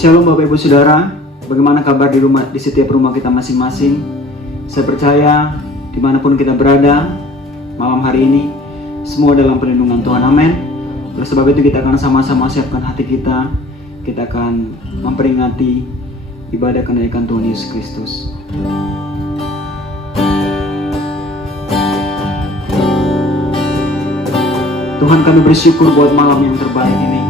Shalom Bapak Ibu Saudara, bagaimana kabar di setiap rumah kita masing-masing? Saya percaya dimanapun kita berada malam hari ini, semua dalam perlindungan Tuhan, amin. Oleh sebab itu kita akan sama-sama siapkan hati kita. Kita akan memperingati ibadah kenaikan Tuhan Yesus Kristus. Tuhan, kami bersyukur buat malam yang terbaik ini.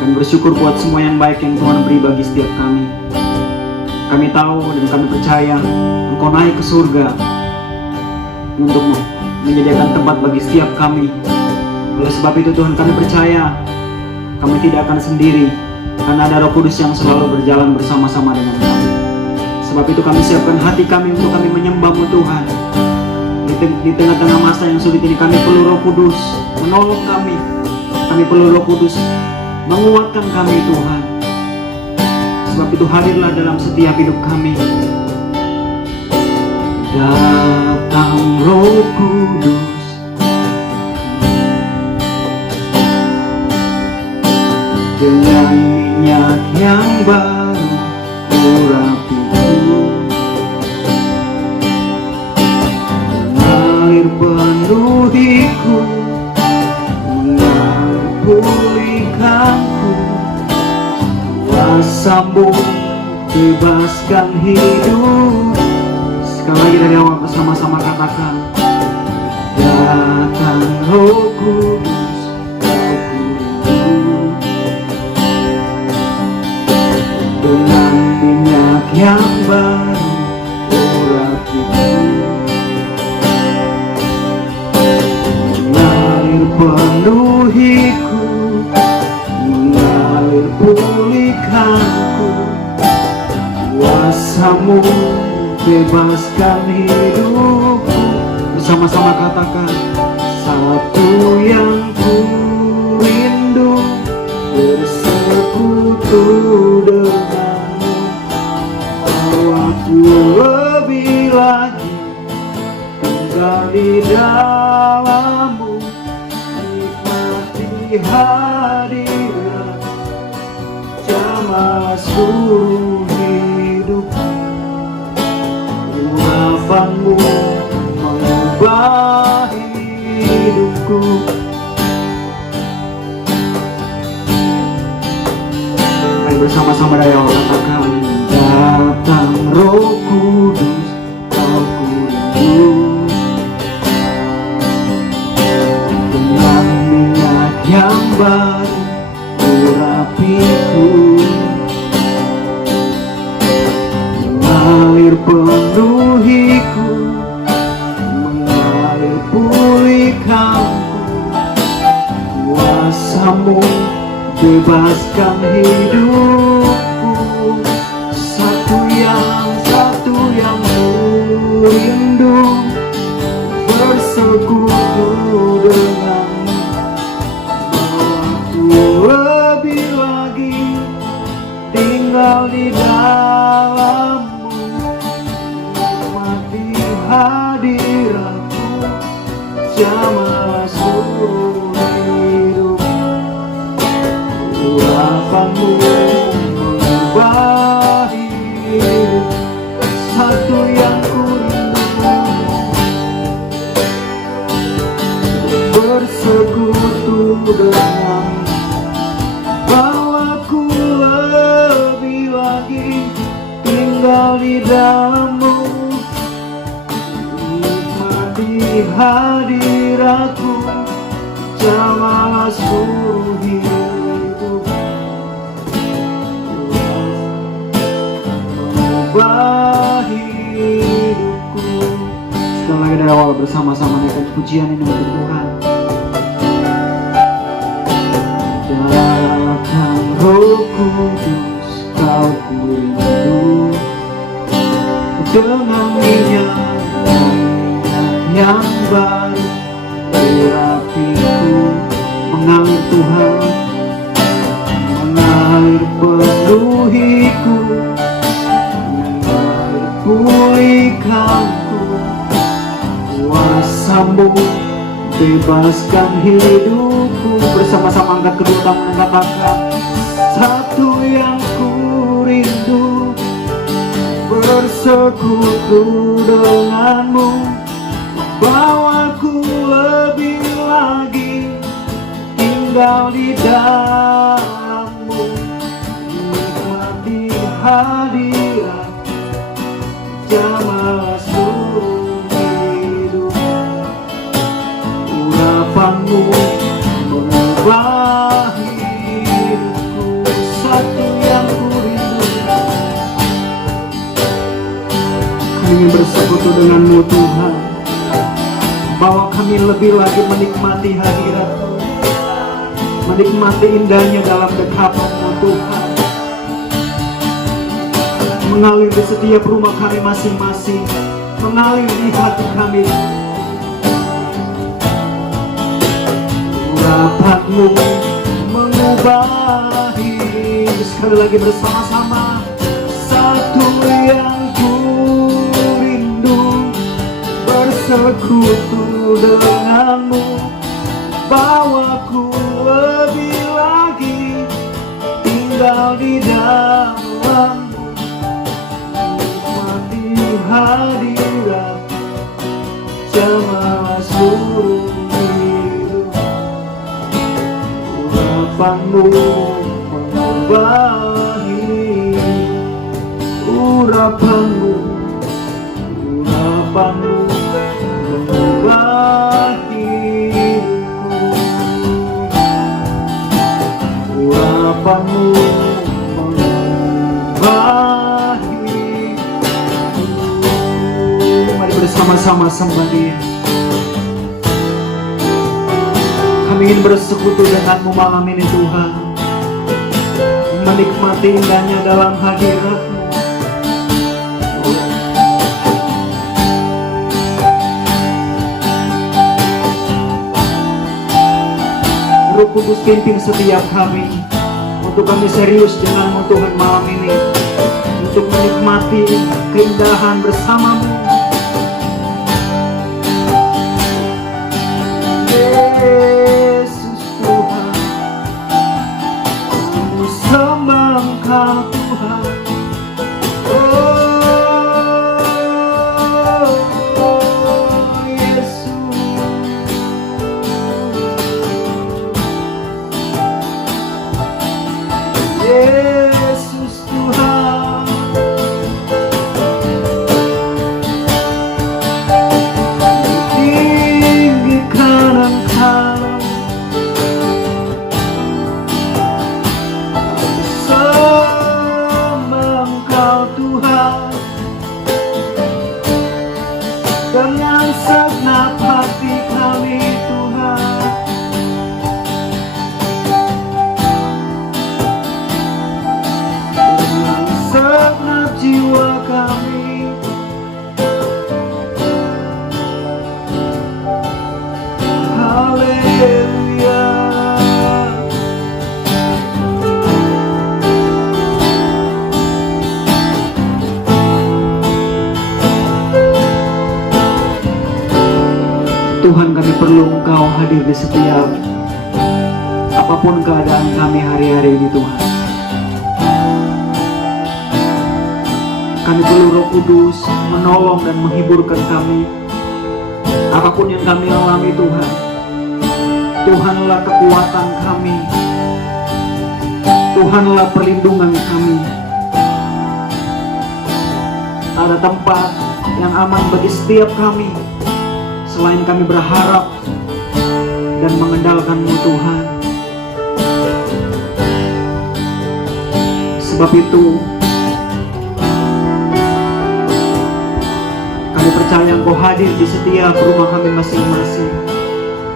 Kami bersyukur buat semua yang baik yang Tuhan beri bagi setiap kami. Kami tahu dan kami percaya Engkau naik ke surga untuk menyediakan tempat bagi setiap kami. Oleh sebab itu Tuhan, kami percaya kami tidak akan sendiri, karena ada Roh Kudus yang selalu berjalan bersama-sama dengan kami. Sebab itu kami siapkan hati kami untuk kami menyembah-Mu Tuhan. Di tengah-tengah masa yang sulit ini kami perlu Roh Kudus menolong kami. Kami perlu Roh Kudus menguatkan kami Tuhan. Sebab itu hadirlah dalam setiap hidup kami. Datang Roh Kudus, dengan minyak yang baru urapiku, mengalir penuhiku, mengalir pulihkanku, kuasa-Mu bebaskan hidup. Sekali lagi dari awal bersama-sama katakan, datang Roh Kudus, Kau kurindu, dengan minyak yang baru urapiku, mengalir penuhiku, mengalir pulihkanku, kuasa-Mu bebaskan hidupku. Bersama-sama katakan, satu yang ku rindu, bersekutu denganmu. Aku lebih lagi tinggal di dalam-Mu, nikmati hadirat jamah seluruh hidup. Urapan-Mu mengubah hidupku. Mari bersama-sama dari awal katakan, datang Roh Kudus, Kau kurindu, dengan minyak yang baru urapiku, mengalir penuhiku, mengalir pulihkanku, kuasa-Mu bebaskan hidupku. Satu yang ku rindu, bersekutu denganmu. Aku lebih lagi tinggal di dalam-Mu, nikmati hadirat-Mu jamah seluruh hidup. Urapan-Mu mengubah hidup. Satu yang ku rindu, bersekutu denganmu. Bawaku lebih lagi tinggal di dalam-Mu, nikmati hadirat-Mu jamah seluruh hidup. Mengubah hidupku. Sekali lagi dari awal bersama-sama naikkan pujian ini untuk Tuhan. Datang Roh Kudus, Kau kurindu, dengan minyak yang baru urapiku, mengalir Tuhan, mengalir penuhiku, mengalir pulihkanku, kuasa-Mu bebaskan hidupku. Bersama-sama angkat kedua tangan, katakan, Satu yang ku rindu, bersekutu denganmu, bawaku lebih lagi tinggal di dalammu, nikmati hadirat jamaah seluruh hidup. Urapanmu mengubah hidupku, satu yang ku rindu. Kami ingin bersekutu denganmu Tuhan, bawa kami lebih lagi menikmati hadirat-Mu, menikmati indahnya dalam dekatan-Mu Tuhan, mengalir di setiap rumah kami masing-masing, mengalir di hati kami. Urapan-Mu mengubah hidup. Sekali lagi bersama-sama, satu yang ku rindu, bersekutu denganmu, bawaku lebih lagi tinggal di dalammu, nikmati hadirat jamaah seluruh hidup. Urapanmu mengubah hidup, urapanmu mengubah hidupku, urapanmu mengubah hidupku. Mari bersama-sama sembah Dia. Kami ingin bersekutu denganmu malam ini Tuhan, menikmati indahnya dalam hadirat-Mu. Roh Kudus pimpin setiap kami, untuk kami serius denganmu Tuhan malam ini, untuk menikmati keindahan bersama-Mu. Yesus Tuhan, kami sembah Engkau Tuhan. Yesus Tuhan, tinggikan Engkau, sembah Engkau Tuhan, dengan segenap hati kami Tuhan. Segenap jiwa kami, haleluya. Tuhan, kami perlu Engkau hadir di setiap apapun keadaan kami hari-hari ini Tuhan. Kami perlu Roh Kudus menolong dan menghiburkan kami. Apapun yang kami alami Tuhan, Tuhanlah kekuatan kami, Tuhanlah perlindungan kami. Tak ada tempat yang aman bagi setiap kami selain kami berharap dan mengandalkan-Mu Tuhan. Sebab itu kami percaya Engkau hadir di setiap rumah kami masing-masing.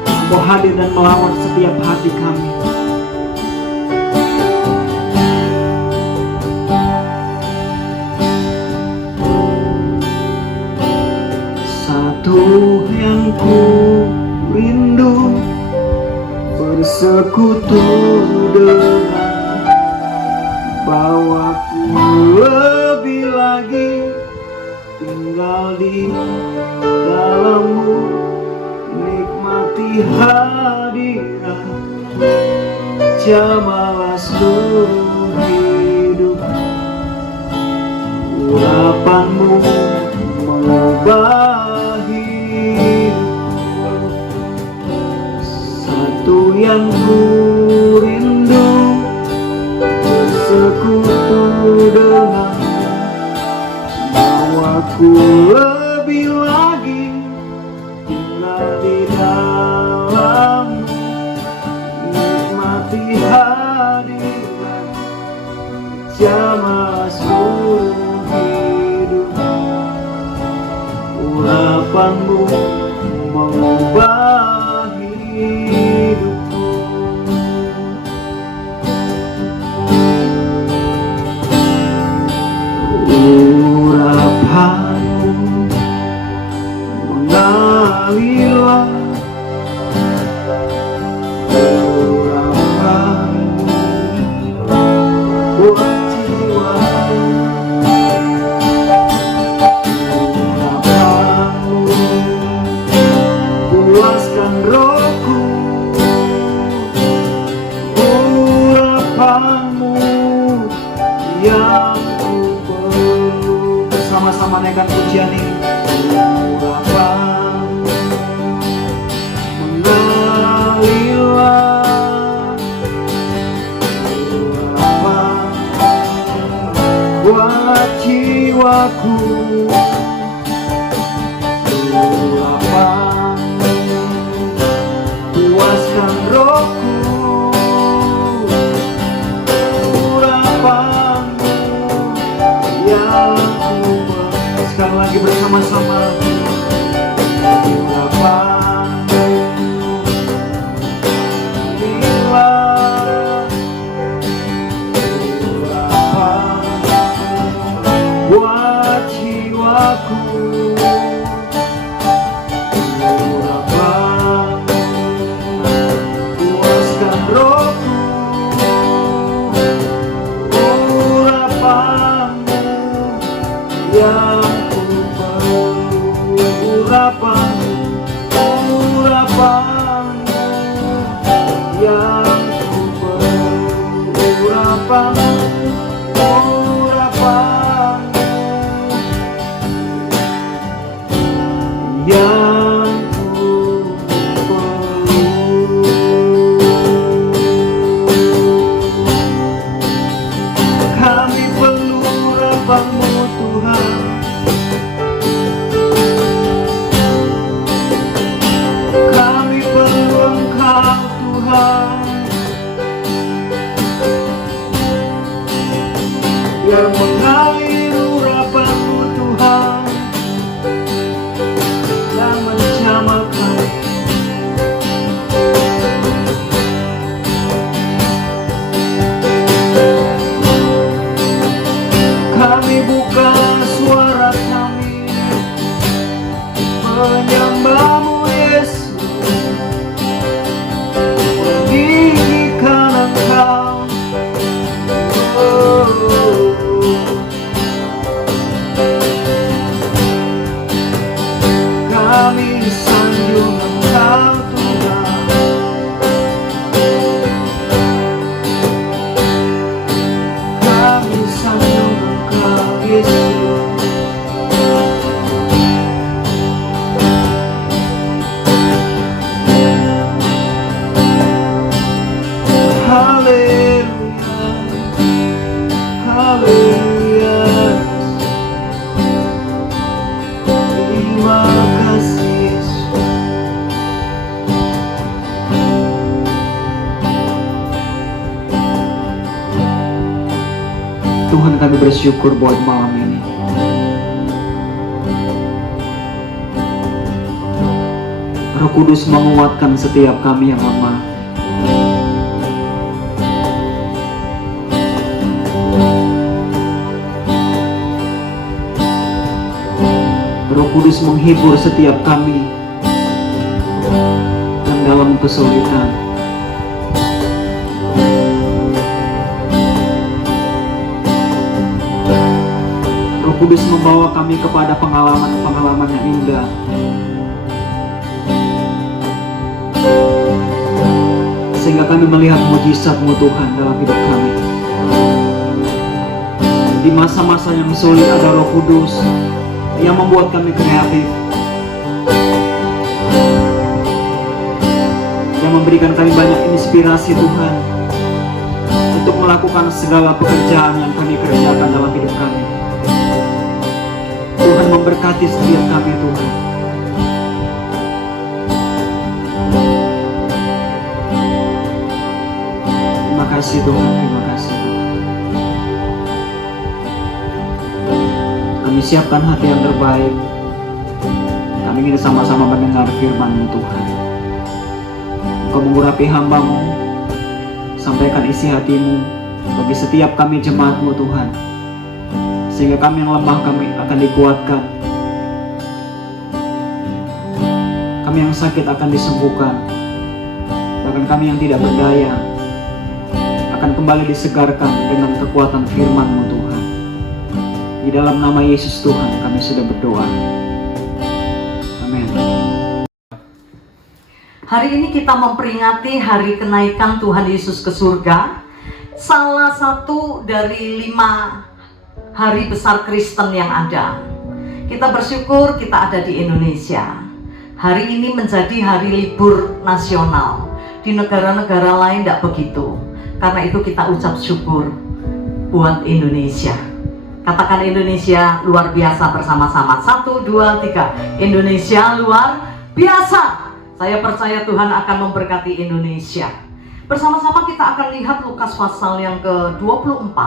Engkau hadir dan melawat setiap hati kami. Satu yang ku rindu, bersekutu dengan, bawaku lebih lagi tinggal di dalammu, nikmati hadirat jamaah seluruh hidup. Urapanmu mengubah hidup. Satu yang ku rindu, bersekutu dengan, mau aku lebih lagi tinggal di dalammu, nikmati hadirat jamah seluruh hidup. Urapanmu mengubah hidupku. Urapanmu mengalirlah, urapanmu buat jiwaku. Urapanmu puaskan rohku. Urapanmu yang ku perlu. Bersama-sama naikkan pujian ini. Urapanmu mengalirlah, urapanmu buat jiwaku. Urapanmu puaskan rohku. Urapanmu yang ku perlu. Sekali lagi bersama-sama. Urapanmu mengalirlah, urapanmu buat jiwaku. Urapanmu puaskan rohku. Urapanmu yang ku perlu. Urapanmu, urapanmu yang ku perlu. Urapanmu, urapanmu yang ku perlu. Kami perlu urapanmu Tuhan. Kami perlu Engkau Tuhan, yang mengalir urapanmu Tuhan, yang menjamah kami. Kami buka suara kami, menyembahmu Yesus, meninggikan Engkau. Kami sanjung Engkau Tuhan. Kami sanjung Engkau Yesus. Haleluya, haleluya. Terima kasih Yesus. Tuhan, kami bersyukur buat malam ini. Roh Kudus menguatkan setiap kami yang lemah. Roh Kudus menghibur setiap kami yang dalam kesulitan. Roh Kudus membawa kami kepada pengalaman-pengalaman yang indah. sehingga kami melihat mujizat-Mu Tuhan dalam hidup kami. Di masa-masa yang sulit ada Roh Kudus yang membuat kami kreatif, yang memberikan kami banyak inspirasi Tuhan untuk melakukan segala pekerjaan yang kami kerjakan dalam hidup kami. Tuhan memberkati setiap kami Tuhan. Terima kasih Tuhan, terima kasih. Kami siapkan hati yang terbaik. Kami ingin sama-sama mendengar firman-Mu Tuhan. Engkau mengurapi hamba-Mu, sampaikan isi hati-Mu bagi setiap kami jemaat-Mu Tuhan, sehingga kami yang lemah kami akan dikuatkan, kami yang sakit akan disembuhkan, bahkan kami yang tidak berdaya akan kembali disegarkan dengan kekuatan firman-Mu Tuhan. Di dalam nama Yesus Tuhan kami sudah berdoa. Amin. Hari ini kita memperingati hari kenaikan Tuhan Yesus ke surga. Salah satu dari 5 hari besar Kristen yang ada. Kita bersyukur kita ada di Indonesia. Hari ini menjadi hari libur nasional. Di negara-negara lain tidak begitu. Karena itu kita ucap syukur buat Indonesia. Katakan Indonesia luar biasa bersama-sama. 1, 2, 3. Indonesia luar biasa. Saya percaya Tuhan akan memberkati Indonesia. Bersama-sama kita akan lihat Lukas pasal yang ke-24,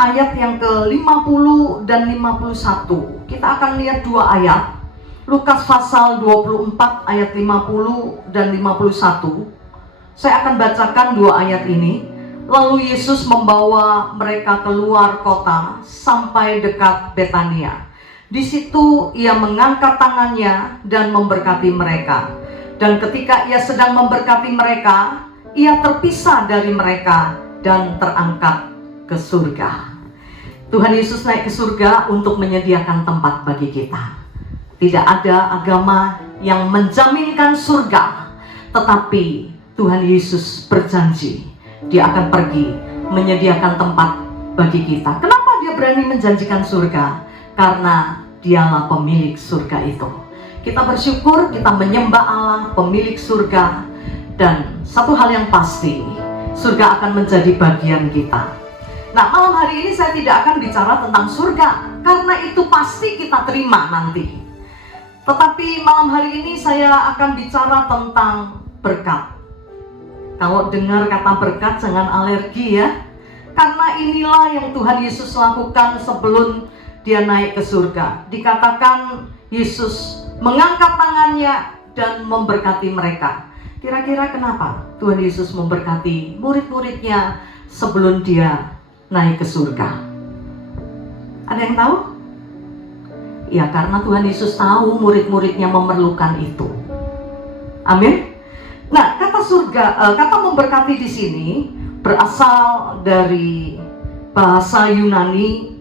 ayat yang ke-50 dan 51. Kita akan lihat 2 ayat. Lukas pasal 24 ayat 50 dan 51. Saya akan bacakan 2 ayat ini. Lalu Yesus membawa mereka keluar kota sampai dekat Betania. Di situ ia mengangkat tangannya dan memberkati mereka. Dan ketika ia sedang memberkati mereka, ia terpisah dari mereka dan terangkat ke surga. Tuhan Yesus naik ke surga untuk menyediakan tempat bagi kita. Tidak ada agama yang menjaminkan surga, tetapi Tuhan Yesus berjanji Dia akan pergi menyediakan tempat bagi kita. Kenapa Dia berani menjanjikan surga? Karena Dialah pemilik surga itu. Kita bersyukur, kita menyembah Allah, pemilik surga. Dan satu hal yang pasti, surga akan menjadi bagian kita. Nah, malam hari ini saya tidak akan bicara tentang surga, karena itu pasti kita terima nanti. Tetapi malam hari ini saya akan bicara tentang berkat. Kalau dengar kata berkat jangan alergi ya. Karena inilah yang Tuhan Yesus lakukan sebelum Dia naik ke surga. Dikatakan Yesus mengangkat tangannya dan memberkati mereka. Kira-kira kenapa Tuhan Yesus memberkati murid-muridnya sebelum Dia naik ke surga? Ada yang tahu? Ya, karena Tuhan Yesus tahu murid-muridnya memerlukan itu. Amin. Nah, kata surga, kata memberkati di sini berasal dari bahasa Yunani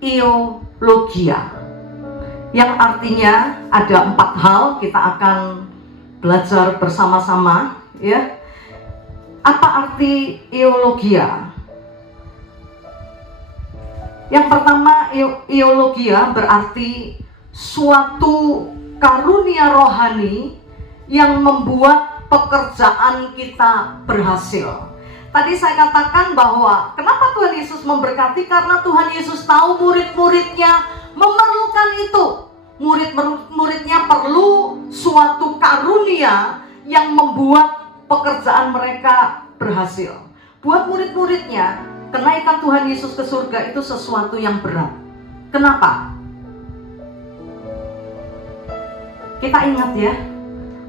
eologia, yang artinya ada 4 hal. Kita akan belajar bersama-sama, ya. Apa arti eologia? Yang pertama, eologia berarti suatu karunia rohani yang membuat pekerjaan kita berhasil. Tadi saya katakan bahwa kenapa Tuhan Yesus memberkati? Karena Tuhan Yesus tahu murid-muridnya memerlukan itu. Murid-muridnya perlu suatu karunia yang membuat pekerjaan mereka berhasil. Buat murid-muridnya, kenaikan Tuhan Yesus ke surga itu sesuatu yang berat. Kenapa? Kita ingat ya,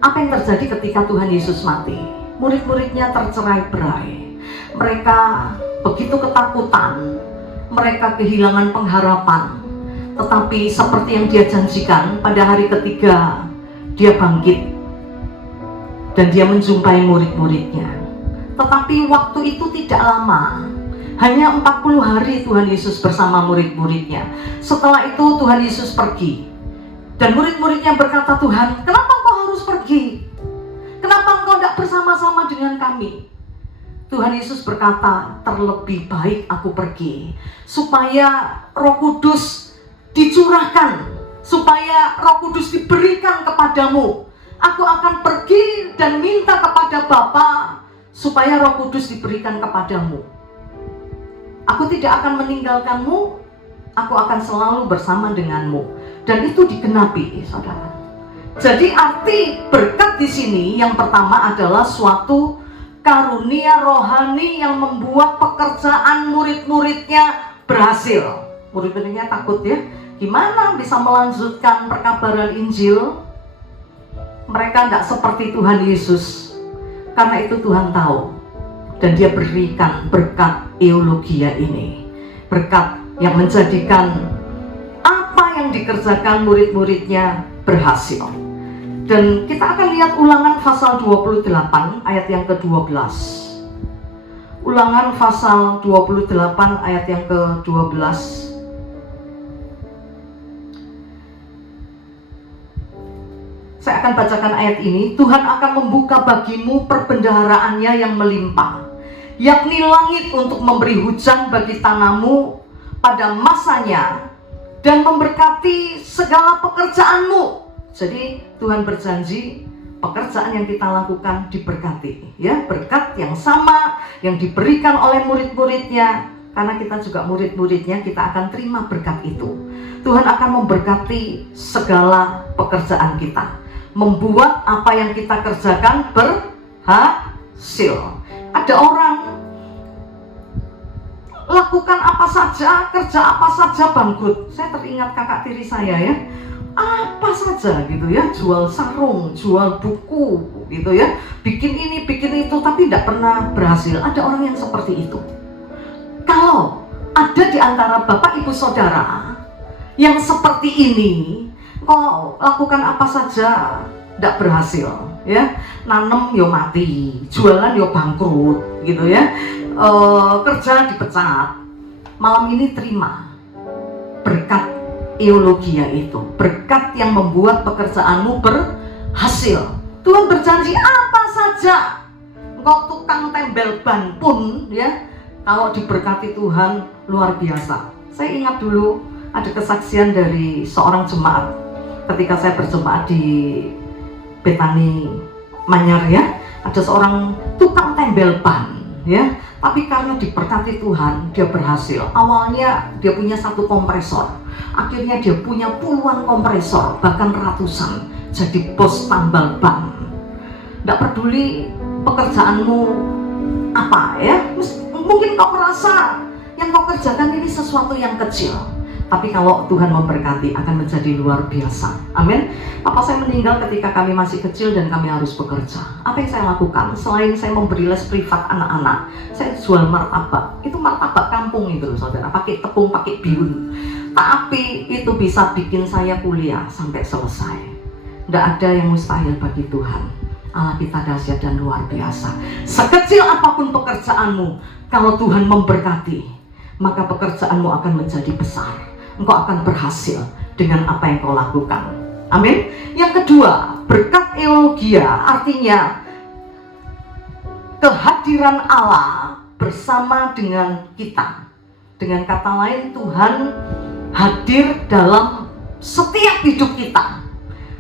apa yang terjadi ketika Tuhan Yesus mati? Murid-muridnya tercerai-berai. Mereka begitu ketakutan. Mereka kehilangan pengharapan. Tetapi seperti yang Dia janjikan, pada hari ketiga Dia bangkit. Dan Dia menjumpai murid-muridnya. Tetapi waktu itu tidak lama. Hanya 40 hari Tuhan Yesus bersama murid-muridnya. Setelah itu Tuhan Yesus pergi. Dan murid-muridnya berkata, Tuhan, kenapa Engkau harus pergi? Kenapa Engkau tidak bersama-sama dengan kami. Tuhan Yesus berkata, terlebih baik aku pergi, supaya Roh Kudus dicurahkan, supaya Roh Kudus diberikan kepadamu. Aku akan pergi dan minta kepada Bapa, supaya Roh Kudus diberikan kepadamu. Aku tidak akan meninggalkanmu, aku akan selalu bersama denganmu. Dan itu digenapi, saudara. Jadi arti berkat di sini yang pertama adalah suatu karunia rohani yang membuat pekerjaan murid-muridnya berhasil. Murid-muridnya takut ya, gimana bisa melanjutkan perkabaran Injil? Mereka tidak seperti Tuhan Yesus. Karena itu Tuhan tahu, dan Dia berikan berkat eulogia ini, berkat yang menjadikan apa yang dikerjakan murid-muridnya berhasil. Dan kita akan lihat Ulangan pasal 28 ayat yang ke-12. Ulangan pasal 28 ayat yang ke-12. Saya akan bacakan ayat ini. Tuhan akan membuka bagimu perbendaharaannya yang melimpah, yakni langit untuk memberi hujan bagi tanahmu pada masanya, dan memberkati segala pekerjaanmu. Jadi Tuhan berjanji pekerjaan yang kita lakukan diberkati, ya, berkat yang sama yang diberikan oleh murid-muridnya, karena kita juga murid-muridnya, kita akan terima berkat itu. Tuhan akan memberkati segala pekerjaan kita, membuat apa yang kita kerjakan berhasil. Ada orang lakukan apa saja, kerja apa saja bangkrut. Saya teringat kakak tiri saya ya, apa saja gitu ya, jual sarung, jual buku gitu ya, bikin ini, bikin itu, tapi tidak pernah berhasil. Ada orang yang seperti itu. Kalau ada di antara bapak ibu saudara yang seperti ini, kok lakukan apa saja tidak berhasil ya, nanem yo mati, jualan yo bangkrut gitu ya, kerja dipecat, malam ini terima berkat eulogia itu, berkat yang membuat pekerjaanmu berhasil. Tuhan berjanji apa saja. Engkau tukang tembel ban pun ya, kalau diberkati Tuhan luar biasa. Saya ingat dulu ada kesaksian dari seorang jemaat ketika saya berjemaat di Betani Manyar ya. Ada seorang tukang tembel ban ya, tapi karena diberkati Tuhan dia berhasil. Awalnya dia punya satu kompresor, akhirnya dia punya puluhan kompresor, bahkan ratusan, jadi bos tambal ban. Tidak peduli pekerjaanmu apa ya, mungkin kau merasa yang kau kerjakan ini sesuatu yang kecil, tapi kalau Tuhan memberkati akan menjadi luar biasa. Amin. Papa saya meninggal ketika kami masih kecil dan kami harus bekerja. Apa yang saya lakukan? Selain saya memberi les privat anak-anak, saya jual martabak. Itu martabak kampung itu saudara, pakai tepung, pakai bihun. Tapi itu bisa bikin saya kuliah sampai selesai. Tidak ada yang mustahil bagi Tuhan. Allah kita dahsyat dan luar biasa. Sekecil apapun pekerjaanmu, kalau Tuhan memberkati, maka pekerjaanmu akan menjadi besar. Engkau akan berhasil dengan apa yang kau lakukan. Amin. Yang kedua, berkat eulogia artinya kehadiran Allah bersama dengan kita. Dengan kata lain, Tuhan hadir dalam setiap hidup kita.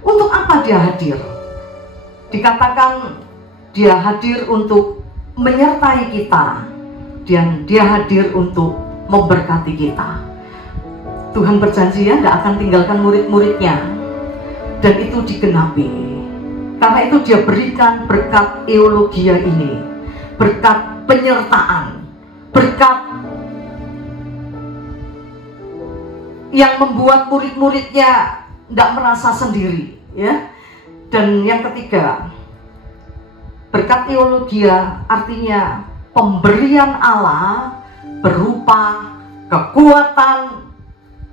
Untuk apa dia hadir? Dikatakan dia hadir untuk menyertai kita, dan dia hadir untuk memberkati kita. Tuhan berjanji ya, tidak akan tinggalkan murid-muridnya, dan itu digenapi. Karena itu dia berikan berkat eulogia ini, berkat penyertaan, berkat yang membuat murid-muridnya tidak merasa sendiri ya. Dan yang ketiga, berkat eulogia artinya pemberian Allah berupa kekuatan,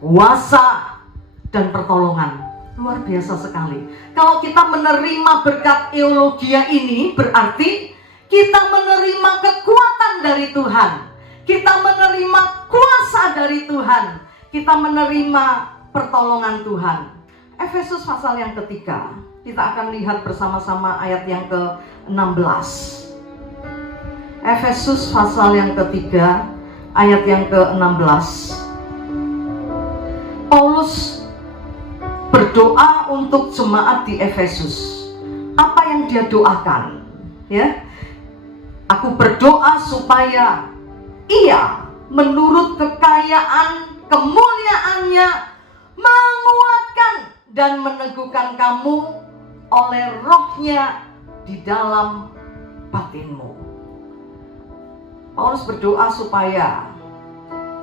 kuasa, dan pertolongan. Luar biasa sekali. Kalau kita menerima berkat eulogia ini, berarti kita menerima kekuatan dari Tuhan, kita menerima kuasa dari Tuhan, kita menerima pertolongan Tuhan. Efesus pasal yang ketiga, Kita akan lihat bersama-sama ayat yang ke-16. Efesus pasal yang ketiga, ayat yang ke-16. Paulus berdoa untuk jemaat di Efesus. Apa yang dia doakan? Ya, aku berdoa supaya ia menurut kekayaan kemuliaannya menguatkan dan meneguhkan kamu oleh rohnya di dalam batinmu. Paulus berdoa supaya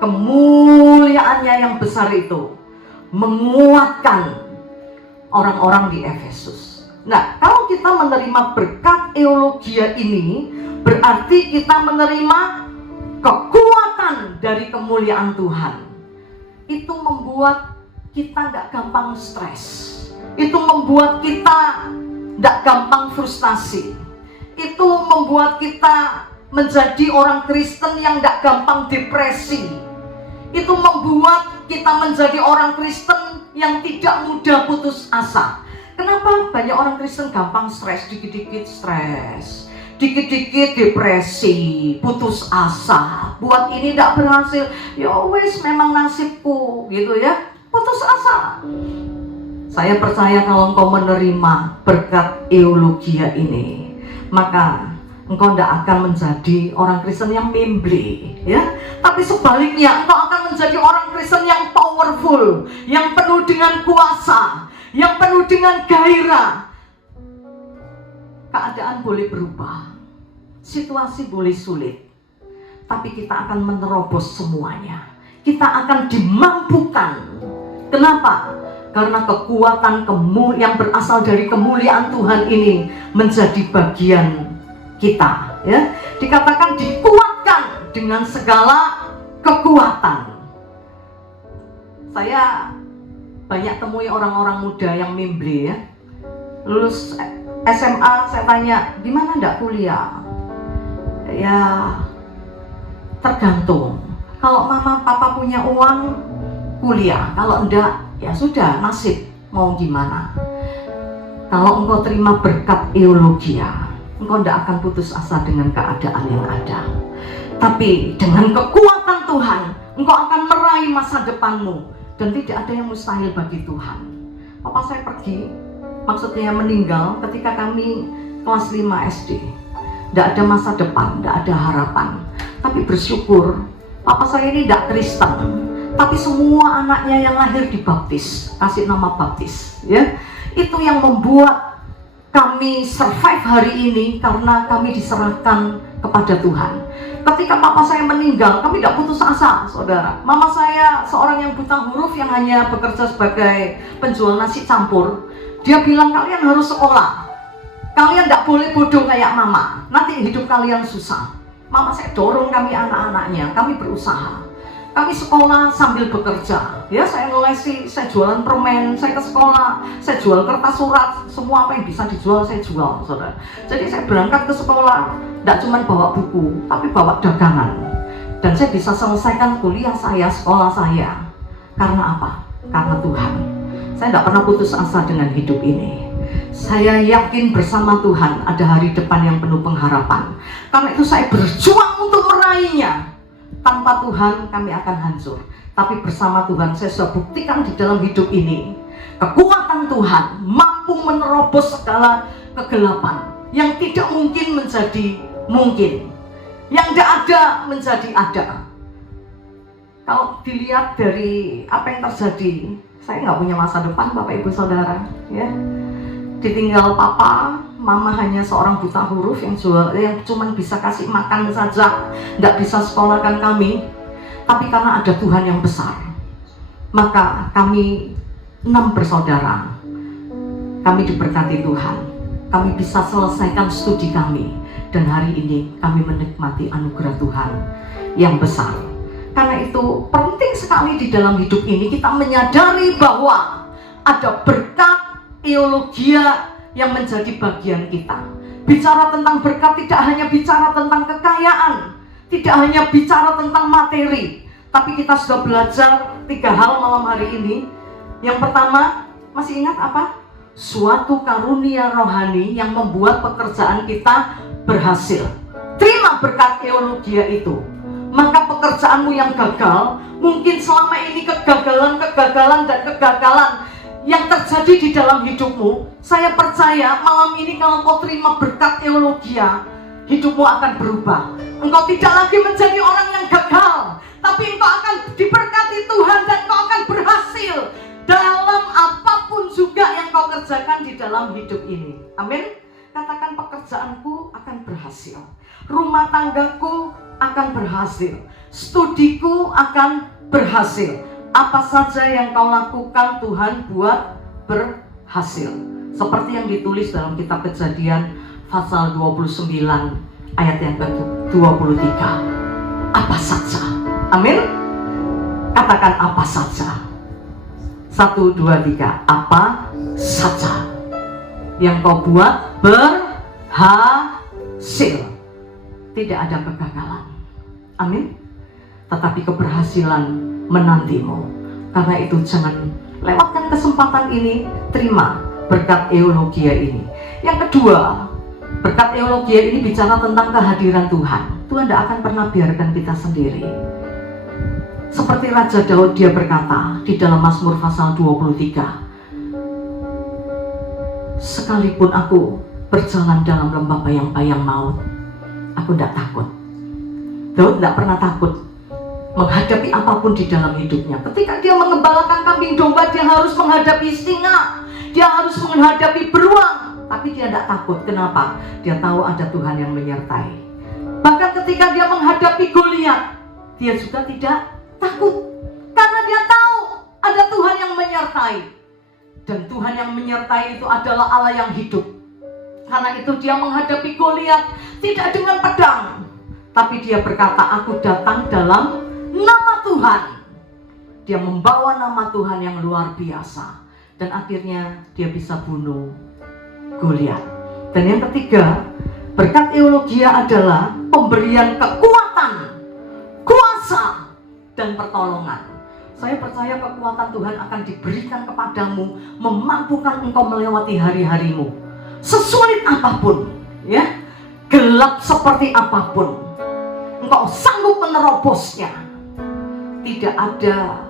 kemuliaannya yang besar itu menguatkan orang-orang di Efesus. Nah, kalau kita menerima berkat eulogia ini, berarti kita menerima kekuatan dari kemuliaan Tuhan. Itu membuat kita gak gampang stres. Itu membuat kita gak gampang frustasi. Itu membuat kita menjadi orang Kristen yang gak gampang depresi. Itu membuat kita menjadi orang Kristen yang tidak mudah putus asa. Kenapa banyak orang Kristen gampang stres, dikit-dikit stres, dikit-dikit depresi, putus asa, buat ini tidak berhasil, ya wes memang nasibku, gitu ya, putus asa. Saya percaya kalau engkau menerima berkat eulogia ini, maka engkau tidak akan menjadi orang Kristen yang membeli, ya. Tapi sebaliknya, engkau akan menjadi orang Kristen yang powerful, yang penuh dengan kuasa, yang penuh dengan gairah. Keadaan boleh berubah, situasi boleh sulit, tapi kita akan menerobos semuanya. Kita akan dimampukan. Kenapa? Karena kekuatan yang berasal dari kemuliaan Tuhan ini menjadi bagian kita, ya. Dikatakan dikuatkan dengan segala kekuatan. Saya banyak temui orang-orang muda yang membeli, ya. Lulus SMA, saya tanya, gimana ndak kuliah? Ya tergantung. Kalau mama papa punya uang, kuliah. Kalau enggak, ya sudah, nasib mau gimana. Kalau engkau terima berkat eulogia, engkau tidak akan putus asa dengan keadaan yang ada. Tapi dengan kekuatan Tuhan, engkau akan meraih masa depanmu. Dan tidak ada yang mustahil bagi Tuhan. Papa saya pergi, maksudnya meninggal ketika kami kelas 5 SD. Tidak ada masa depan, tidak ada harapan. Tapi bersyukur, papa saya ini tidak Kristen. Tapi semua anaknya yang lahir dibaptis, kasih nama baptis, ya. Itu yang membuat kami survive hari ini karena kami diserahkan kepada Tuhan. Ketika papa saya meninggal, kami tidak putus asa, saudara. Mama saya seorang yang buta huruf yang hanya bekerja sebagai penjual nasi campur. Dia bilang, kalian harus sekolah. Kalian tidak boleh bodoh kayak mama. Nanti hidup kalian susah. Mama saya dorong kami anak-anaknya, kami berusaha. Kami sekolah sambil bekerja, ya. Saya ngelesi, saya jualan permen, saya ke sekolah, saya jual kertas surat, semua apa yang bisa dijual saya jual, saudara. Jadi saya berangkat ke sekolah, tidak cuma bawa buku, tapi bawa dagangan. Dan saya bisa selesaikan kuliah saya, sekolah saya. Karena apa? Karena Tuhan. Saya tidak pernah putus asa dengan hidup ini. Saya yakin bersama Tuhan ada hari depan yang penuh pengharapan. Karena itu saya berjuang untuk meraihnya. Tanpa Tuhan kami akan hancur. Tapi bersama Tuhan saya sudah buktikan di dalam hidup ini, kekuatan Tuhan mampu menerobos segala kegelapan. Yang tidak mungkin menjadi mungkin, yang tidak ada menjadi ada. Kalau dilihat dari apa yang terjadi, saya nggak punya masa depan, Bapak Ibu Saudara, ya. Ditinggal papa, mama hanya seorang buta huruf yang cuma bisa kasih makan saja, tidak bisa sekolahkan kami. Tapi karena ada Tuhan yang besar, maka kami 6 bersaudara, kami diberkati Tuhan. Kami bisa selesaikan studi kami, dan hari ini kami menikmati anugerah Tuhan yang besar. Karena itu penting sekali di dalam hidup ini kita menyadari bahwa ada berkat eulogia yang menjadi bagian kita. Bicara tentang berkat tidak hanya bicara tentang kekayaan, tidak hanya bicara tentang materi, tapi kita sudah belajar 3 hal malam hari ini. Yang pertama, masih ingat apa? suatu karunia rohani yang membuat pekerjaan kita berhasil. Terima berkat eulogia itu. Maka pekerjaanmu yang gagal, mungkin selama ini kegagalan yang terjadi di dalam hidupmu, saya percaya malam ini kalau kau terima berkat eulogia, hidupmu akan berubah. Engkau tidak lagi menjadi orang yang gagal, tapi engkau akan diberkati Tuhan dan engkau akan berhasil dalam apapun juga yang kau kerjakan di dalam hidup ini. Amin. Katakan, pekerjaanku akan berhasil, rumah tanggaku akan berhasil, studiku akan berhasil. Apa saja yang kau lakukan, Tuhan buat berhasil. Seperti yang ditulis dalam kitab Kejadian pasal 29 ayat yang ke-23. Apa saja. Amin. Katakan, apa saja. 1, 2, 3. Apa saja yang kau buat berhasil. Tidak ada kegagalan. Amin. Tetapi keberhasilan menantimu. Karena itu jangan lewatkan kesempatan ini. Terima berkat eulogia ini. Yang kedua, berkat eulogia ini bicara tentang kehadiran Tuhan. Tuhan tidak akan pernah biarkan kita sendiri. Seperti Raja Daud, dia berkata di dalam Mazmur pasal 23, sekalipun aku berjalan dalam lembah bayang-bayang maut, aku tidak takut. Daud tidak pernah takut menghadapi apapun di dalam hidupnya. Ketika dia mengembalakan kambing domba, dia harus menghadapi singa, dia harus menghadapi beruang, tapi dia tidak takut. Kenapa? Dia tahu ada Tuhan yang menyertai. Bahkan ketika dia menghadapi Goliat, dia juga tidak takut, karena dia tahu ada Tuhan yang menyertai. Dan Tuhan yang menyertai itu adalah Allah yang hidup. Karena itu dia menghadapi Goliat tidak dengan pedang, tapi dia berkata, aku datang dalam nama Tuhan. Dia membawa nama Tuhan yang luar biasa. Dan akhirnya dia bisa bunuh Goliat. Dan yang ketiga, berkat eulogia adalah pemberian kekuatan, kuasa, dan pertolongan. Saya percaya kekuatan Tuhan akan diberikan kepadamu, memampukan engkau melewati hari-harimu. Sesulit apapun, ya, gelap seperti apapun, engkau sanggup menerobosnya. Tidak ada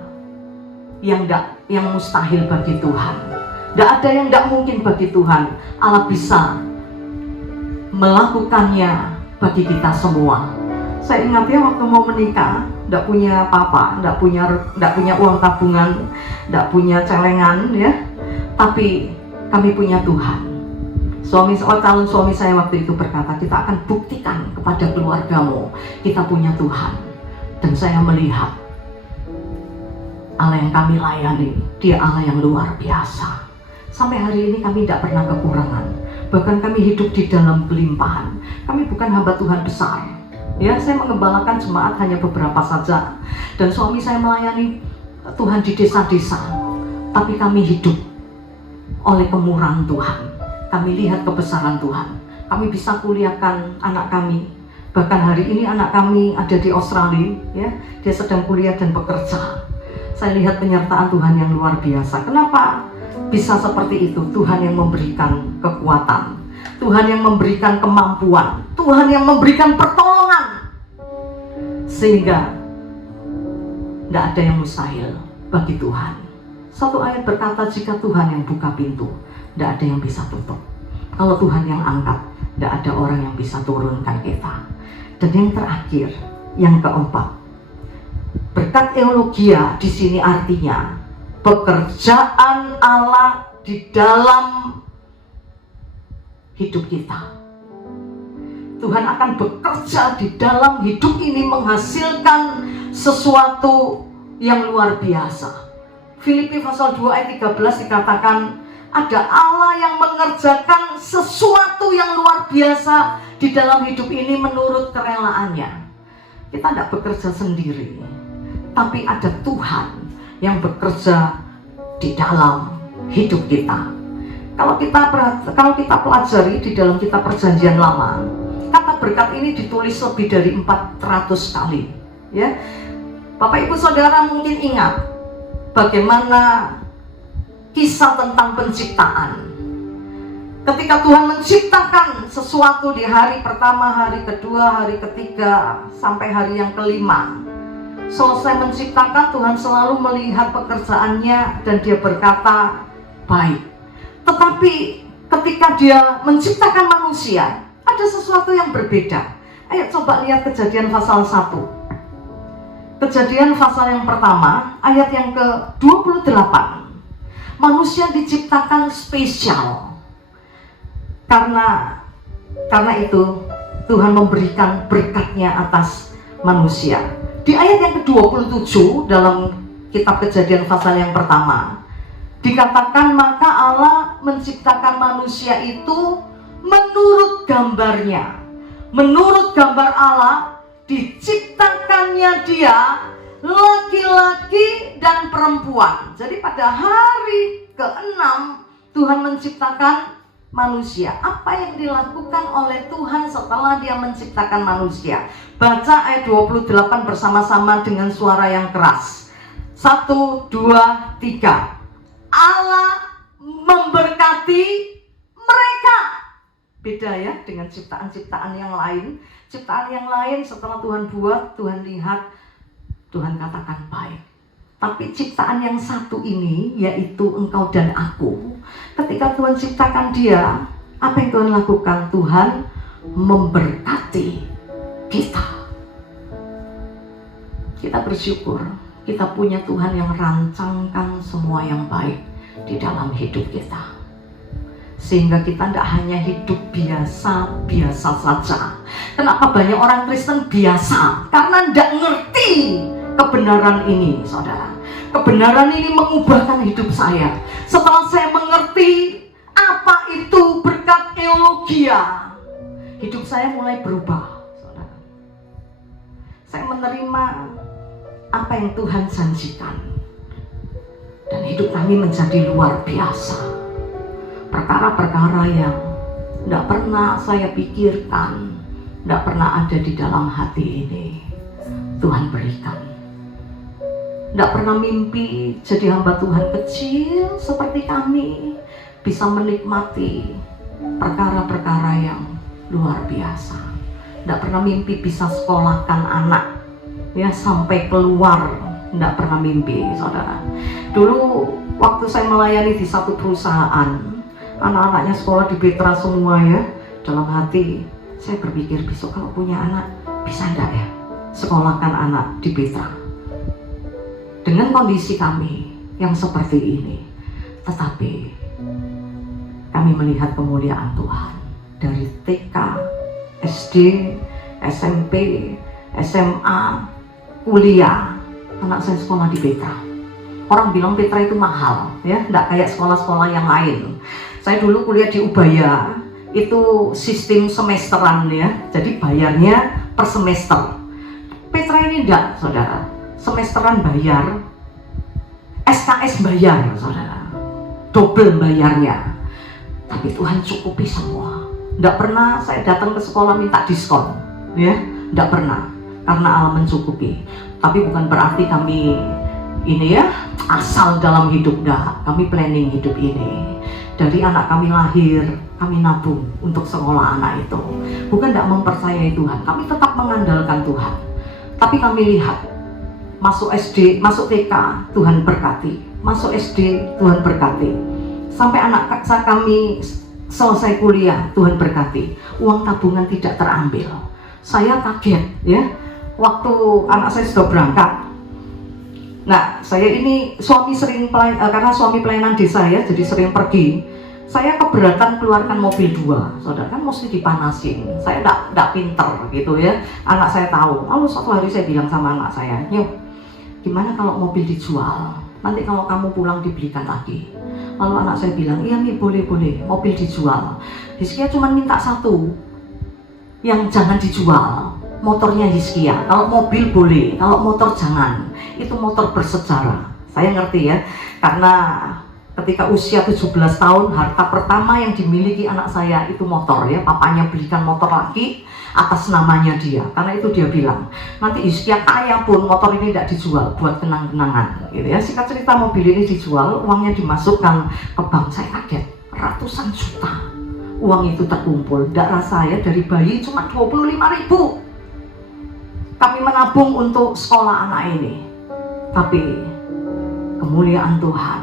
yang mustahil bagi Tuhan. Tidak ada yang tidak mungkin bagi Tuhan. Allah bisa melakukannya bagi kita semua. Saya ingat ya, waktu mau menikah, tidak punya apa-apa, tidak punya uang tabungan, tidak punya celengan, ya. Tapi kami punya Tuhan. Calon suami saya waktu itu berkata, kita akan buktikan kepada keluargamu, kita punya Tuhan. Dan saya melihat Allah yang kami layani, dia Allah yang luar biasa. Sampai hari ini kami tidak pernah kekurangan. Bahkan kami hidup di dalam kelimpahan. Kami bukan hamba Tuhan besar. Ya, saya mengembalakan jemaat hanya beberapa saja. Dan suami saya melayani Tuhan di desa-desa. Tapi kami hidup oleh kemurahan Tuhan. Kami lihat kebesaran Tuhan. Kami bisa kuliahkan anak kami. Bahkan hari ini anak kami ada di Australia, ya. Dia sedang kuliah dan bekerja. Saya lihat penyertaan Tuhan yang luar biasa. Kenapa bisa seperti itu? Tuhan yang memberikan kekuatan, Tuhan yang memberikan kemampuan, Tuhan yang memberikan pertolongan, sehingga tidak ada yang mustahil bagi Tuhan. Satu ayat berkata, jika Tuhan yang buka pintu, tidak ada yang bisa tutup. Kalau Tuhan yang angkat, tidak ada orang yang bisa turunkan kita. Dan yang terakhir, yang keempat, berkat eulogia di sini artinya pekerjaan Allah di dalam hidup kita. Tuhan akan bekerja di dalam hidup ini, menghasilkan sesuatu yang luar biasa. Filipi pasal 2 ayat 13 dikatakan, ada Allah yang mengerjakan sesuatu yang luar biasa di dalam hidup ini menurut kerelaannya. Kita tidak bekerja sendiri, tapi ada Tuhan yang bekerja di dalam hidup kita. Kalau kita pelajari di dalam kitab Perjanjian Lama, kata berkat ini ditulis lebih dari 400 kali. Ya, Bapak Ibu Saudara mungkin ingat bagaimana kisah tentang penciptaan. Ketika Tuhan menciptakan sesuatu di hari pertama, hari kedua, hari ketiga, sampai hari yang kelima, selesai menciptakan, Tuhan selalu melihat pekerjaannya dan dia berkata, baik. Tetapi ketika dia menciptakan manusia, ada sesuatu yang berbeda. Ayo coba lihat Kejadian pasal 1. Kejadian pasal yang pertama, ayat yang ke-28. Manusia diciptakan spesial. Karena itu Tuhan memberikan berkatnya atas manusia. Di ayat yang ke-27 dalam kitab Kejadian pasal yang pertama dikatakan, maka Allah menciptakan manusia itu menurut gambarnya. Menurut gambar Allah diciptakannya dia laki-laki dan perempuan. Jadi pada hari ke-6 Tuhan menciptakan manusia. Apa yang dilakukan oleh Tuhan setelah dia menciptakan manusia? Baca ayat 28 bersama-sama dengan suara yang keras. 1, 2, 3. Allah memberkati mereka. Beda ya dengan ciptaan-ciptaan yang lain. Ciptaan yang lain setelah Tuhan buat, Tuhan lihat, Tuhan katakan baik. Tapi ciptaan yang satu ini, yaitu engkau dan aku, ketika Tuhan ciptakan dia, apa yang Tuhan lakukan? Tuhan memberkati kita. Kita bersyukur, kita punya Tuhan yang rancangkan semua yang baik di dalam hidup kita. Sehingga kita tidak hanya hidup biasa-biasa saja. Kenapa banyak orang Kristen biasa? Karena tidak ngerti kebenaran ini, saudara. Kebenaran ini mengubahkan hidup saya. Setelah saya mengerti apa itu berkat eulogia, hidup saya mulai berubah, saudara. Saya menerima apa yang Tuhan janjikan, dan hidup kami menjadi luar biasa. Perkara-perkara yang tidak pernah saya pikirkan, tidak pernah ada di dalam hati ini, Tuhan berikan. Tidak pernah mimpi jadi hamba Tuhan kecil seperti kami bisa menikmati perkara-perkara yang luar biasa. Tidak pernah mimpi bisa sekolahkan anak ya sampai keluar. Tidak pernah mimpi, saudara. Dulu waktu saya melayani di satu perusahaan, anak-anaknya sekolah di Petra semua ya. Dalam hati saya berpikir, besok kalau punya anak bisa enggak ya sekolahkan anak di Petra. Dengan kondisi kami yang seperti ini, tetapi kami melihat kemuliaan Tuhan. Dari TK, SD, SMP, SMA, kuliah, anak saya sekolah di Petra. Orang bilang Petra itu mahal, ya, enggak kayak sekolah-sekolah yang lain. Saya dulu kuliah di Ubaya, itu sistem semesteran ya, jadi bayarnya per semester. Petra ini enggak, saudara. Semesteran bayar, SKS bayar, saudara, double bayarnya. Tapi Tuhan cukupi semua. Tidak pernah saya datang ke sekolah minta diskon, ya, tidak pernah, karena Allah mencukupi. Tapi bukan berarti kami ini ya asal dalam hidup, dah. Kami planning hidup ini. Dari anak kami lahir, kami nabung untuk sekolah anak itu. Bukan tidak mempercayai Tuhan, kami tetap mengandalkan Tuhan. Tapi kami lihat, masuk SD, masuk TK, Tuhan berkati. Masuk SD, Tuhan berkati. Sampai anak kami selesai kuliah, Tuhan berkati. Uang tabungan tidak terambil. Saya kaget ya, waktu anak saya sudah berangkat. Nah, saya ini suami sering karena suami pelayanan desa ya, jadi sering pergi. Saya keberatan keluarkan mobil 2, saudara, kan mesti dipanasin. Saya enggak pinter gitu ya. Anak saya tahu. Lalu suatu hari saya bilang sama anak saya, "Nyuh, gimana kalau mobil dijual? Nanti kalau kamu pulang dibelikan lagi." Lalu anak saya bilang, "Iya Mi, boleh, mobil dijual." Hizkia cuma minta satu, yang jangan dijual, motornya Hizkia. Kalau mobil boleh, kalau motor jangan. Itu motor bersejarah. Saya ngerti ya, karena ketika usia 17 tahun, harta pertama yang dimiliki anak saya itu motor ya. Papanya belikan motor lagi atas namanya dia. Karena itu dia bilang, nanti Hizkia kaya pun motor ini tidak dijual, buat kenang-kenangan gitu ya. Singkat cerita, mobil ini dijual, uangnya dimasukkan ke bank. Saya kaget, ratusan juta. uang itu terkumpul. Tidak rasa ya, dari bayi cuma 25.000 kami menabung untuk sekolah anak ini. Tapi kemuliaan Tuhan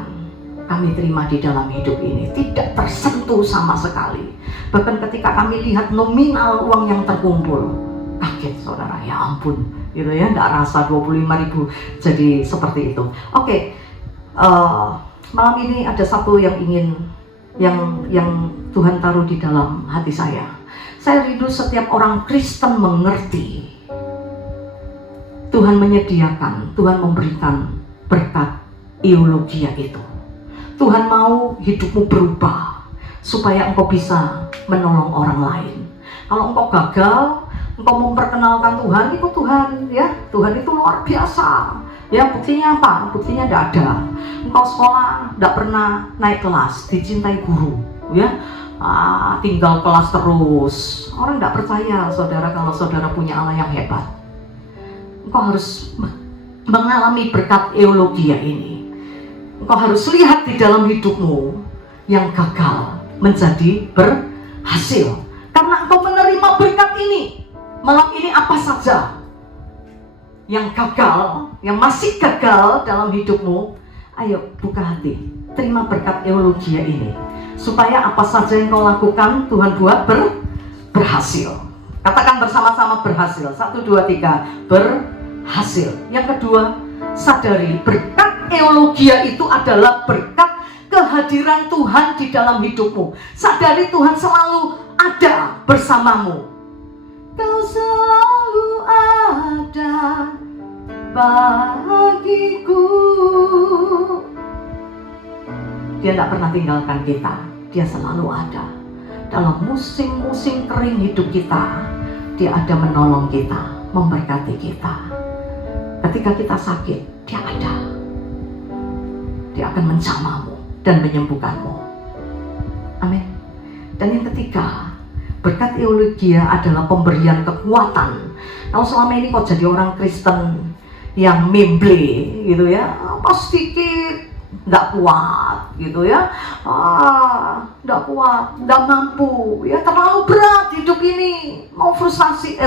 kami terima di dalam hidup ini tidak tersentuh sama sekali. Bahkan ketika kami lihat nominal uang yang terkumpul, kaget saudara, ya ampun gitu ya, tidak rasa 25.000 jadi seperti itu. Oke, malam ini ada satu yang ingin yang Tuhan taruh di dalam hati saya. Saya rindu setiap orang Kristen mengerti Tuhan menyediakan, Tuhan memberikan berkat eulogia itu. Tuhan mau hidupmu berubah supaya engkau bisa menolong orang lain. Kalau engkau gagal, engkau memperkenalkan Tuhan, itu Tuhan ya, Tuhan itu luar biasa. Ya, buktinya apa? Buktinya tidak ada. Engkau sekolah tidak pernah naik kelas, dicintai guru, ya, tinggal kelas terus. Orang tidak percaya saudara kalau saudara punya Allah yang hebat. Engkau harus mengalami berkat eulogia ini. Engkau harus lihat di dalam hidupmu yang gagal menjadi berhasil. Karena engkau menerima berkat ini. Malam ini apa saja yang gagal, yang masih gagal dalam hidupmu, ayo buka hati, terima berkat eulogia ini. Supaya apa saja yang kau lakukan, Tuhan buat berhasil. Katakan bersama-sama berhasil. 1, 2, 3, berhasil. Yang kedua, sadari berkat eulogia itu adalah berkat kehadiran Tuhan di dalam hidupmu. Sadari Tuhan selalu ada bersamamu. Kau selalu ada bagiku. Dia tidak pernah tinggalkan kita. Dia selalu ada. Dalam musim-musim kering hidup kita, Dia ada menolong kita, memberkati kita. Ketika kita sakit, Dia ada. Dia akan menjamahmu dan menyembuhkanmu. Amin. Dan yang ketiga, berkat eulogia adalah pemberian kekuatan. Kalau selama ini kau jadi orang Kristen yang memble gitu ya, pas sedikit nggak kuat gitu ya, nggak kuat, nggak mampu ya, terlalu berat hidup ini, mau frustasi,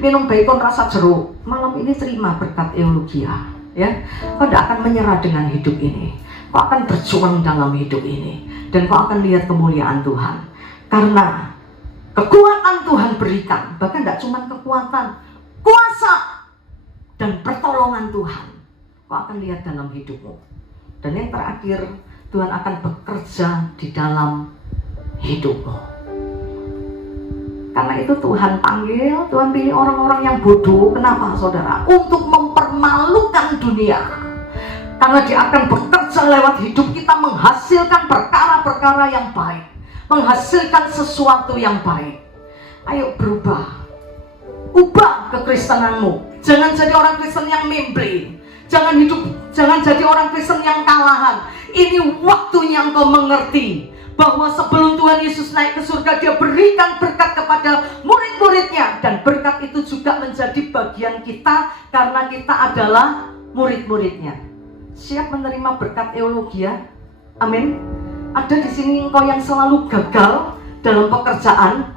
minum bacon rasa jeruk. Malam ini terima berkat eulogia ya. Kau tidak akan menyerah dengan hidup ini, kau akan berjuang dalam hidup ini, dan kau akan lihat kemuliaan Tuhan. Karena kekuatan Tuhan berikan, bahkan tidak cuma kekuatan, kuasa dan pertolongan Tuhan kau akan lihat dalam hidupmu. Dan yang terakhir, Tuhan akan bekerja di dalam hidupmu. Karena itu Tuhan panggil, Tuhan pilih orang-orang yang bodoh. Kenapa saudara? Untuk mempermalukan dunia. Karena Dia akan bekerja lewat hidup kita, menghasilkan perkara-perkara yang baik, menghasilkan sesuatu yang baik. Ayo berubah, ubah kekristenanmu. Jangan jadi orang Kristen yang memble. Jangan jadi orang Kristen yang kalahan. Ini waktunya engkau mengerti bahwa sebelum Tuhan Yesus naik ke surga, Dia berikan berkat kepada murid-muridnya, dan berkat itu juga menjadi bagian kita karena kita adalah murid-muridnya. Siap menerima berkat eulogia? Amin. Ada di sini engkau yang selalu gagal dalam pekerjaan,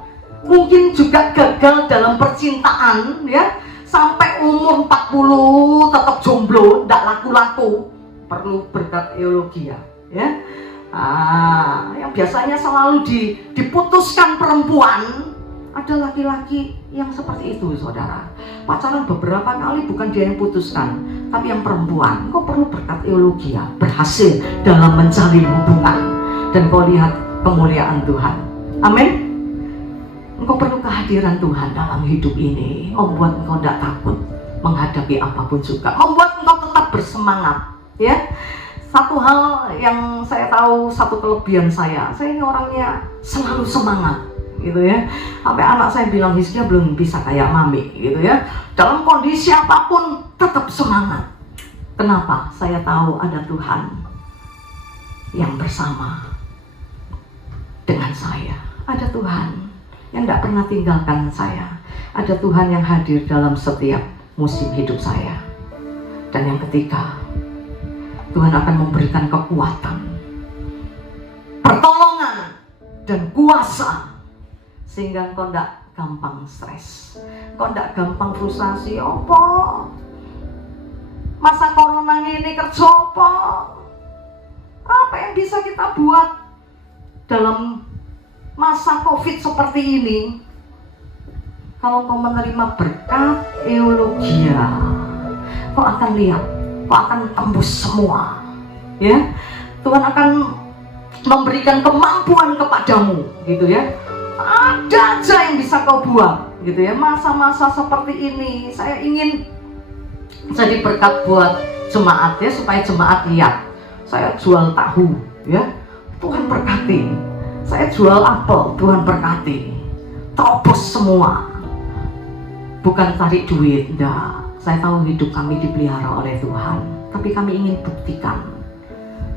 mungkin juga gagal dalam percintaan ya, sampai umur 40 tetap jomblo, tidak laku-laku. Perlu berkat eulogia ya. Yang biasanya selalu diputuskan perempuan, ada laki-laki yang seperti itu saudara. Pacaran beberapa kali bukan dia yang putuskan, tapi yang perempuan. Kau perlu berkat eulogia, berhasil dalam menjalin hubungan, dan kau lihat kemuliaan Tuhan. Amin. Engkau perlu kehadiran Tuhan dalam hidup ini, membuat engkau tidak takut menghadapi apapun juga, membuat engkau tetap bersemangat ya. Satu hal yang saya tahu, satu kelebihan saya ini orangnya selalu semangat gitu ya. Sampai anak saya bilang, Hizkia belum bisa kayak mami gitu ya, dalam kondisi apapun tetap semangat. Kenapa? Saya tahu ada Tuhan yang bersama dengan saya. Ada Tuhan yang tidak pernah tinggalkan saya. Ada Tuhan yang hadir dalam setiap musim hidup saya. Dan yang ketiga, Tuhan akan memberikan kekuatan, pertolongan dan kuasa, sehingga engkau tidak gampang stres, engkau tidak gampang frustasi. Apa masa corona ini kerja apa yang bisa kita buat dalam masa COVID seperti ini? Kalau kau menerima berkat eulogia, kau akan lihat, kau akan tembus semua, ya. Tuhan akan memberikan kemampuan kepadamu, gitu ya. Ada aja yang bisa kau buat, gitu ya. Masa-masa seperti ini, saya ingin jadi berkat buat jemaat, ya, supaya jemaat lihat. Saya jual tahu, ya, Tuhan berkati. Saya jual apel, Tuhan berkati. Terobos semua. Bukan cari duit, enggak. Saya tahu hidup kami dipelihara oleh Tuhan, tapi kami ingin buktikan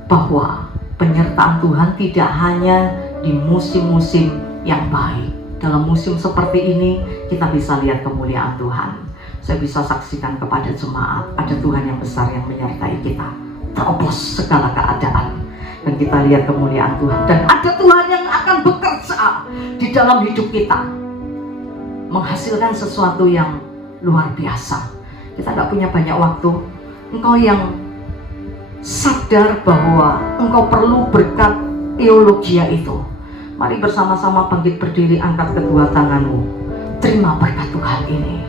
bahwa penyertaan Tuhan tidak hanya di musim-musim yang baik. Dalam musim seperti ini, kita bisa lihat kemuliaan Tuhan. Saya bisa saksikan kepada jemaat, ada Tuhan yang besar yang menyertai kita. Terobos segala keadaan, dan kita lihat kemuliaan Tuhan. Dan ada Tuhan yang akan bekerja di dalam hidup kita, menghasilkan sesuatu yang luar biasa. Kita nggak punya banyak waktu. Engkau yang sadar bahwa engkau perlu berkat eulogia itu, mari bersama-sama bangkit berdiri, angkat kedua tanganmu. Terima berkat Tuhan ini.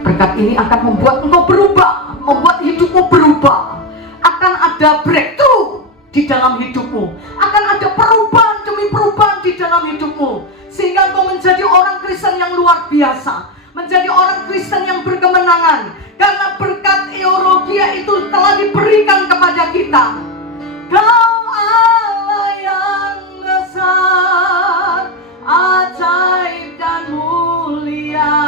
Berkat ini akan membuat engkau berubah, membuat hidupmu berubah. Akan ada breakthrough di dalam hidupmu, akan ada perubahan demi perubahan di dalam hidupmu, sehingga engkau menjadi orang Kristen yang luar biasa, menjadi orang Kristen yang berkemenangan, karena berkat eulogia itu telah diberikan kepada kita. Kau Allah yang besar, ajaib dan mulia,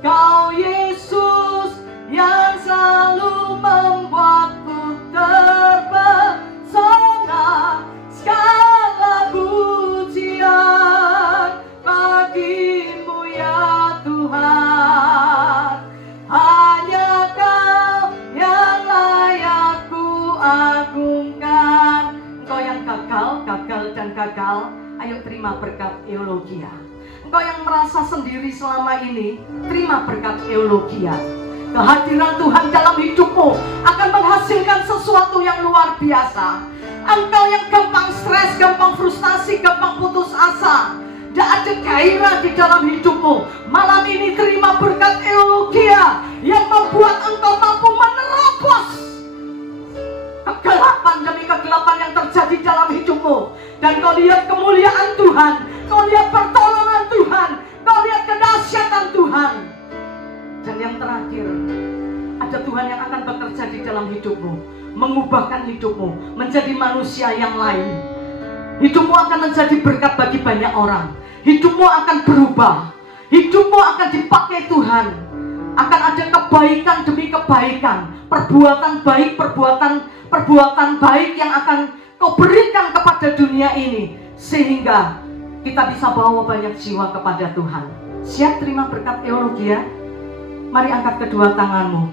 Kau Yesus yang selalu membuatku terpesona. Segala pujian bagimu ya Tuhan, hanya Kau yang layak ku agungkan. Engkau yang gagal dan gagal, ayo terima berkat eulogia. Engkau yang merasa sendiri selama ini, terima berkat eulogia. Kehadiran Tuhan dalam hidupmu akan menghasilkan sesuatu yang luar biasa. Engkau yang gampang stres, gampang frustasi, gampang putus asa, tidak ada gairah di dalam hidupmu, malam ini terima berkat eulogia yang membuat engkau mampu menerobos kegelapan demi kegelapan yang terjadi dalam hidupmu. Dan kau lihat kemuliaan Tuhan, kau lihat pertolongan Tuhan, kau lihat kedahsyatan Tuhan. Dan yang terakhir, ada Tuhan yang akan bekerja di dalam hidupmu, mengubahkan hidupmu menjadi manusia yang lain. Hidupmu akan menjadi berkat bagi banyak orang. Hidupmu akan berubah, hidupmu akan dipakai Tuhan. Akan ada kebaikan demi kebaikan, perbuatan baik, perbuatan baik yang akan kau berikan kepada dunia ini, sehingga kita bisa bawa banyak jiwa kepada Tuhan. Siap terima berkat eulogia? Mari angkat kedua tanganmu.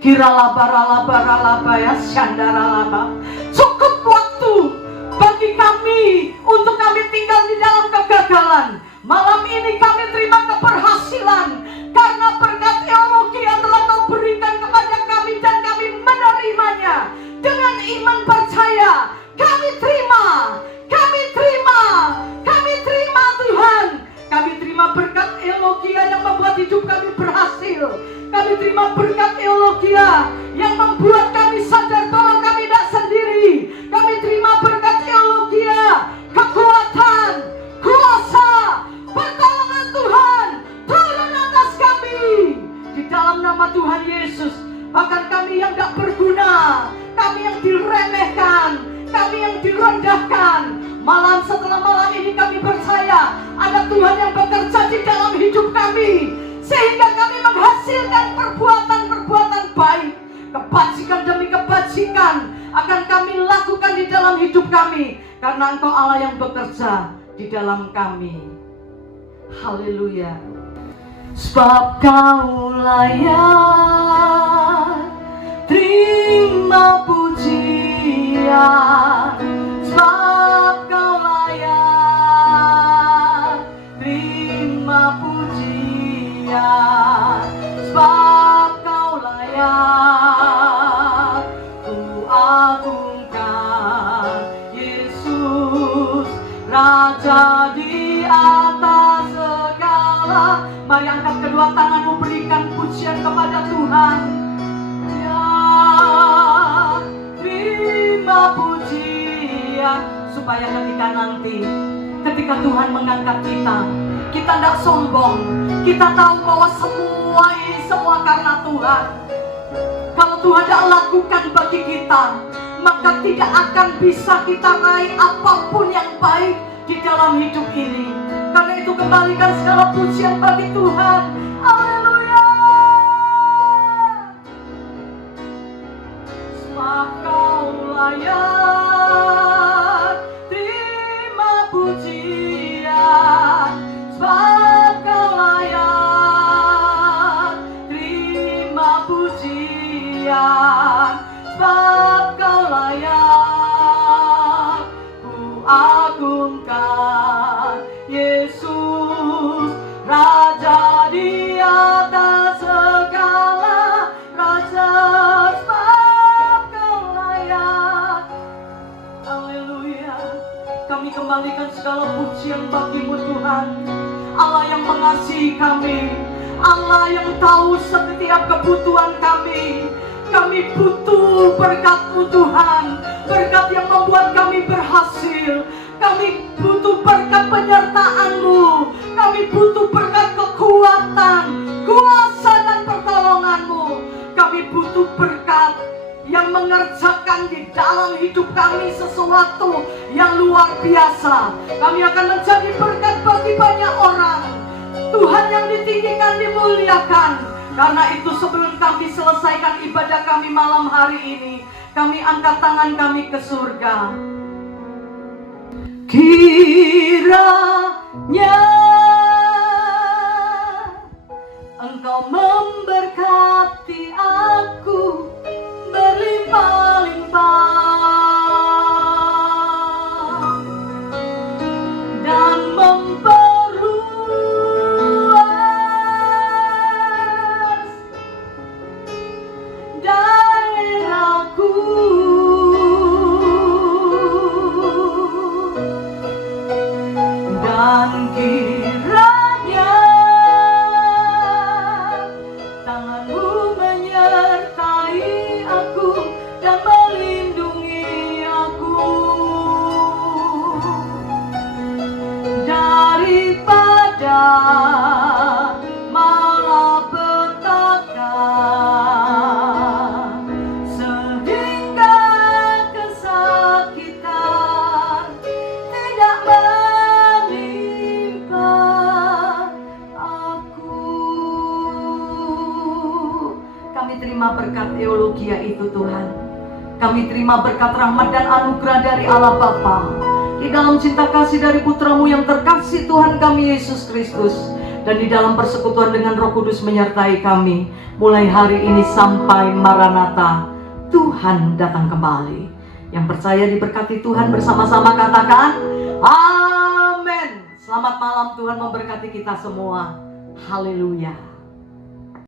Kiralabaralabaralaba ya syandaralaba. Cukup waktu bagi kami untuk kami tinggal di dalam kegagalan. Malam ini kami terima keberhasilan karena berkat eulogia telah Kau berikan kepada kami dan kami menerimanya dengan iman percaya. Kami terima Tuhan. Kami terima berkat eulogia yang membuat hidup kami berhasil. Kami terima berkat eulogia yang membuat kami sadar bahwa kami tidak sendiri. Kami terima berkat eulogia, kekuatan, kuasa, pertolongan Tuhan turun atas kami di dalam nama Tuhan Yesus. Bahkan kami yang tidak berguna, kami yang diremehkan, kami yang direndahkan, malam setelah malam ini kami percaya ada Tuhan yang bekerja di dalam hidup kami, sehingga kami menghasilkan perbuatan-perbuatan baik. Kebajikan demi kebajikan akan kami lakukan di dalam hidup kami, karena Engkau Allah yang bekerja di dalam kami. Haleluya. Sebab Kau layak terima pujian, sebab Kau layak Mari angkat kedua tanganmu, berikan pujian kepada Tuhan. Ya, terima pujian. Supaya ketika Tuhan mengangkat kita tidak sombong. Kita tahu bahwa semua karena Tuhan. Kalau Tuhan tidak lakukan bagi kita, maka tidak akan bisa kita raih apapun yang baik di dalam hidup ini. Karena itu kembalikan segala pujian bagi Tuhan. Haleluya. Sebab Kau layak terima pujian. Sebab Kau layak terima pujian. Sebab Kau layak ku agungkan. Yesus Raja di atas segala raja. Sebab Kau layak. Haleluya. Kami kembalikan segala pujian bagi-Mu Tuhan, Allah yang mengasihi kami, Allah yang tahu setiap kebutuhan kami. Kami butuh berkat-Mu Tuhan, berkat yang membuat kami berhasil. Kami butuh berkat penyertaan-Mu. Kami butuh berkat kekuatan, kuasa dan pertolongan-Mu. Kami butuh berkat yang mengerjakan di dalam hidup kami sesuatu yang luar biasa. Kami akan menjadi berkat bagi banyak orang. Tuhan yang ditinggikan, dimuliakan. Karena itu sebelum kami selesaikan ibadah kami malam hari ini, kami angkat tangan kami ke surga. Kiranya Engkau memberkati aku berlimpah-limpah dan memperluas daerahku. Dan kiranya tangan-Mu menyertai aku dan melindungi aku daripada malapetaka, sehingga kesakitan tidak menimpa aku. Kami terima berkat eulogia itu Tuhan. Kami terima berkat rahmat dan anugerah dari Allah Bapa, di dalam cinta kasih dari Putra-Mu yang terkasih Tuhan kami Yesus Kristus, dan di dalam persekutuan dengan Roh Kudus menyertai kami mulai hari ini sampai Maranatha, Tuhan datang kembali. Yang percaya diberkati Tuhan bersama-sama katakan amin. Selamat malam, Tuhan memberkati kita semua. Haleluya.